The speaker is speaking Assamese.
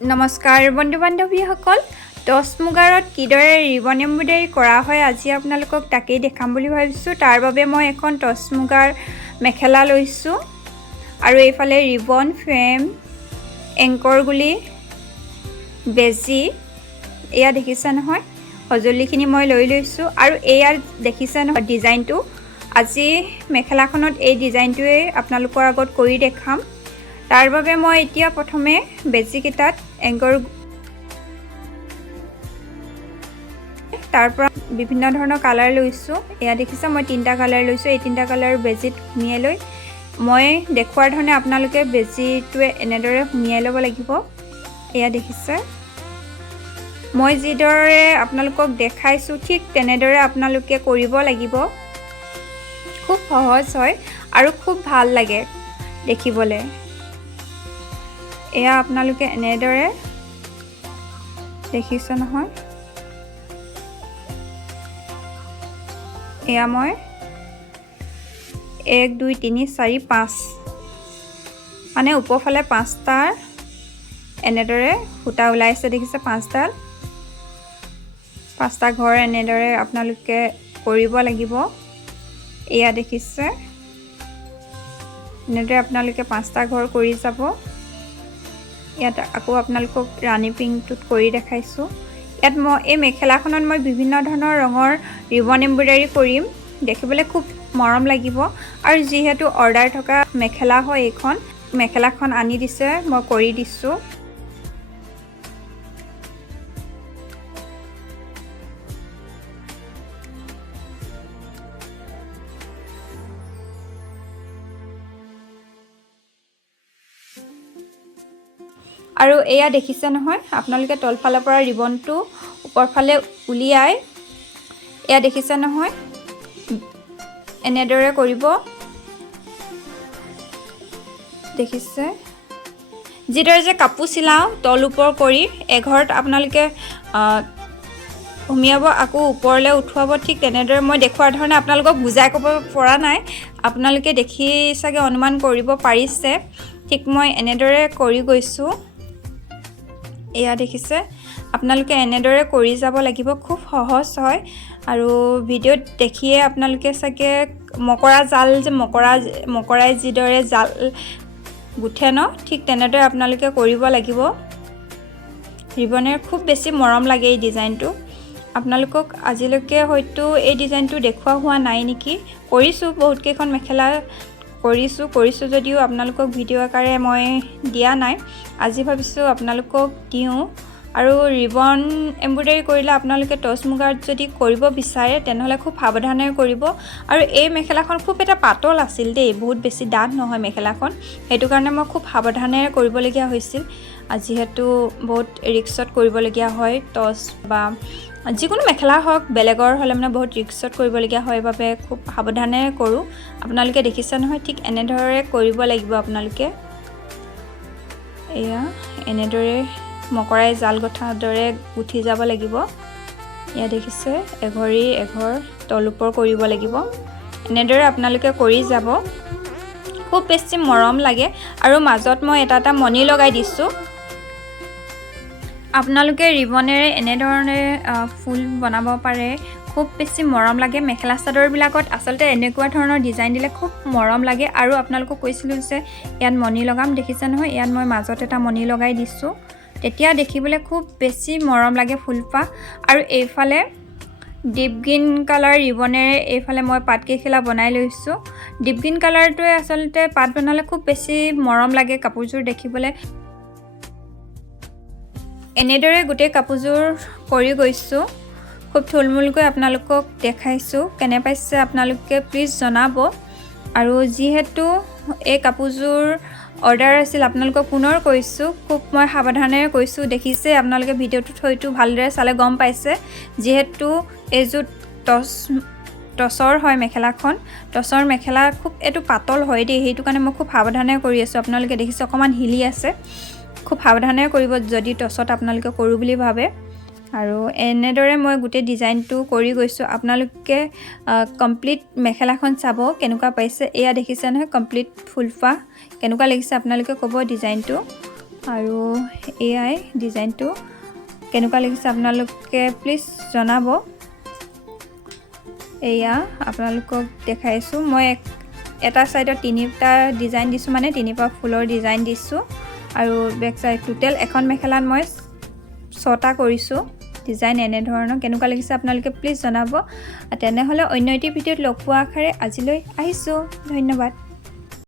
নমস্কাৰ বন্ধু বান্ধৱীসকল টচ মুগাৰত কিদৰে ৰিবন এম্ব্ৰইডাৰী কৰা হয় আজি আপোনালোকক তাকেই দেখাম বুলি ভাবিছোঁ তাৰ বাবে মই এখন টচ মুগাৰ মেখেলা লৈছোঁ আৰু এইফালে ৰিবন ফ্ৰেম এংকৰ গুলি বেজি এয়া দেখিছা নহয় সঁজুলিখিনি মই লৈছোঁ আৰু এয়া দেখিছা নহয় ডিজাইনটো আজি মেখেলাখনত এই ডিজাইনটোৱে আপোনালোকৰ আগত কৰি দেখাম তাৰ বাবে মই এতিয়া প্ৰথমে বেজি কিটাত এংকৰ তাৰ পৰা বিভিন্ন ধৰণৰ কালাৰ লৈছোঁ এয়া দেখিছা মই তিনটা কালাৰ লৈছোঁ এই তিনটা কালাৰ বেজিত মিলাই লৈ মই দেখুৱাৰ ধৰণে আপোনালোকে বেজিটোৱে এনেদৰে মিলাই ল'ব লাগিব এয়া দেখিছে মই যিদৰে আপোনালোকক দেখাইছোঁ ঠিক তেনেদৰে আপোনালোকে কৰিব লাগিব খুব সহজ হয় আৰু খুব ভাল লাগে দেখিবলৈ এয়া আপোনালোকে এনেদৰে দেখিছে নহয় এয়া মই 1 2 3 4 5 মানে ওপৰফালে 5টা এনেদৰে ফুটা ওলাইছে দেখিছে 5টা ঘৰ এনেদৰে আপোনালোকে কৰিব লাগিব এয়া দেখিছে এনেদৰে আপোনালোকে 5টা ঘৰ কৰি যাব ইয়াত আকৌ আপোনালোকক ৰাণী পিংকটোত কৰি দেখাইছোঁ ইয়াত মই এই মেখেলাখনত মই বিভিন্ন ধৰণৰ ৰঙৰ ৰিবন এম্ব্ৰইডাৰী কৰিম দেখিবলৈ খুব মৰম লাগিব আৰু যিহেতু অৰ্ডাৰ থকা মেখেলা হয় এইখন মেখেলাখন আনি দিছে মই কৰি দিছোঁ আৰু এয়া দেখিছে নহয় আপোনালোকে তলফালৰ পৰা ৰিবনটো ওপৰফালে উলিয়াই এয়া দেখিছে নহয় এনেদৰে কৰিব দেখিছে যিদৰে যে কাপোৰ চিলাও তল ওপৰ কৰি এঘৰত আপোনালোকে সুমিয়াব আকৌ ওপৰলৈ উঠুৱাব ঠিক তেনেদৰে মই দেখুৱাৰ ধৰণে আপোনালোকক বুজাই ক'ব পৰা নাই আপোনালোকে দেখি চাগে অনুমান কৰিব পাৰিছে ঠিক মই এনেদৰে কৰি গৈছোঁ এয়া দেখিছে আপোনালোকে এনেদৰে কৰি যাব লাগিব খুব সহজ হয় আৰু ভিডিঅ'ত দেখিয়ে আপোনালোকে চাগে মকৰা জাল যে মকৰাই যিদৰে জাল গুঠে ন ঠিক তেনেদৰে আপোনালোকে কৰিব লাগিব ৰিবনেৰ খুব বেছি মৰম লাগে এই ডিজাইনটো আপোনালোকক আজিলৈকে হয়তো এই ডিজাইনটো দেখুওৱা হোৱা নাই নেকি কৰিছোঁ বহুত কেইখন মেখেলা কৰিছোঁ যদিও আপোনালোকক ভিডিঅ' আকাৰে মই দিয়া নাই আজি ভাবিছোঁ আপোনালোকক দিওঁ আৰু ৰিবন এম্ব্ৰইডাৰী কৰিলে আপোনালোকে টচ মুগাত যদি কৰিব বিচাৰে তেনেহ'লে খুব সাৱধানে কৰিব আৰু এই মেখেলাখন খুব এটা পাতল আছিল দেই বহুত বেছি ডাঠ নহয় মেখেলাখন সেইটো কাৰণে মই খুব সাৱধানে কৰিবলগীয়া হৈছিল যিহেতু বহুত ৰিস্কত কৰিবলগীয়া হয় টচ বা যিকোনো মেখেলা হওক বেলেগৰ হ'লে মানে বহুত ৰিস্কত কৰিবলগীয়া হয় বাবে খুব সাৱধানে কৰোঁ আপোনালোকে দেখিছে নহয় ঠিক এনেদৰে কৰিব লাগিব আপোনালোকে এয়া এনেদৰে মকৰাই জাল গঠাৰ দৰে উঠি যাব লাগিব এয়া দেখিছে এঘৰ তল ওপৰ কৰিব লাগিব এনেদৰে আপোনালোকে কৰি যাব খুব বেছি মৰম লাগে আৰু মাজত মই এটা মণি লগাই দিছোঁ আপোনালোকে ৰিবনেৰে এনেধৰণে ফুল বনাব পাৰে খুব বেছি মৰম লাগে মেখেলা চাদৰবিলাকত আচলতে এনেকুৱা ধৰণৰ ডিজাইন দিলে খুব মৰম লাগে আৰু আপোনালোকক কৈছিলোঁ যে ইয়াত মণি লগাম দেখিছে নহয় ইয়াত মই মাজত এটা মণি লগাই দিছোঁ তেতিয়া দেখিবলৈ খুব বেছি মৰম লাগে ফুলপাহ আৰু এইফালে ডিপ গ্ৰীণ কালাৰ ৰিবনেৰে এইফালে মই পাত মেখেলা বনাই লৈছোঁ ডিপ গ্ৰীণ কালাৰটোৱে আচলতে পাত বনালে খুব বেছি মৰম লাগে কাপোৰযোৰ দেখিবলৈ এনেদৰে গোটেই কাপোৰযোৰ কৰি গৈছোঁ খুব থুলমূলকৈ আপোনালোকক দেখাইছোঁ কেনে পাইছে আপোনালোকে প্লিজ জনাব আৰু যিহেতু এই কাপোৰযোৰ অৰ্ডাৰ আছিল আপোনালোকক পুনৰ কৈছোঁ খুব মই সাৱধানেৰে কৈছোঁ দেখিছে আপোনালোকে ভিডিঅ'টোত হয়তো ভালদৰে চালে গম পাইছে যিহেতু এইযোৰ টচৰ হয় মেখেলাখন টচৰ মেখেলা খুব এইটো পাতল হয় দেই সেইটো কাৰণে মই খুব সাৱধানে কৰি আছোঁ আপোনালোকে দেখিছে অকণমান হিলি আছে খুব সাৱধানে কৰিব যদি টচত আপোনালোকে কৰোঁ বুলি ভাবে আৰু এনেদৰে মই গোটেই ডিজাইনটো কৰি গৈছোঁ আপোনালোকে কমপ্লিট মেখেলাখন চাব কেনেকুৱা পাইছে এয়া দেখিছে নহয় কমপ্লিট ফুলপাহ কেনেকুৱা লাগিছে আপোনালোকে ক'ব ডিজাইনটো আৰু এয়াই ডিজাইনটো কেনেকুৱা লাগিছে আপোনালোকে প্লিজ জনাব এয়া আপোনালোকক দেখাইছোঁ মই এটা সাইডত তিনিটা ডিজাইন দিছোঁ মানে তিনিটা ফুলৰ ডিজাইন দিছোঁ আৰু বেক সাইড টোটাল এখন মেখেলাত মই 6টা কৰিছোঁ ডিজাইন এনে ধৰণৰ কেনেকুৱা লাগিছে আপোনালোকে প্লিজ জনাব তেনেহলে অন্য এটি ভিডিঅ'ত লগ পোৱা আশাৰে আজিলৈ আহিছোঁ ধন্যবাদ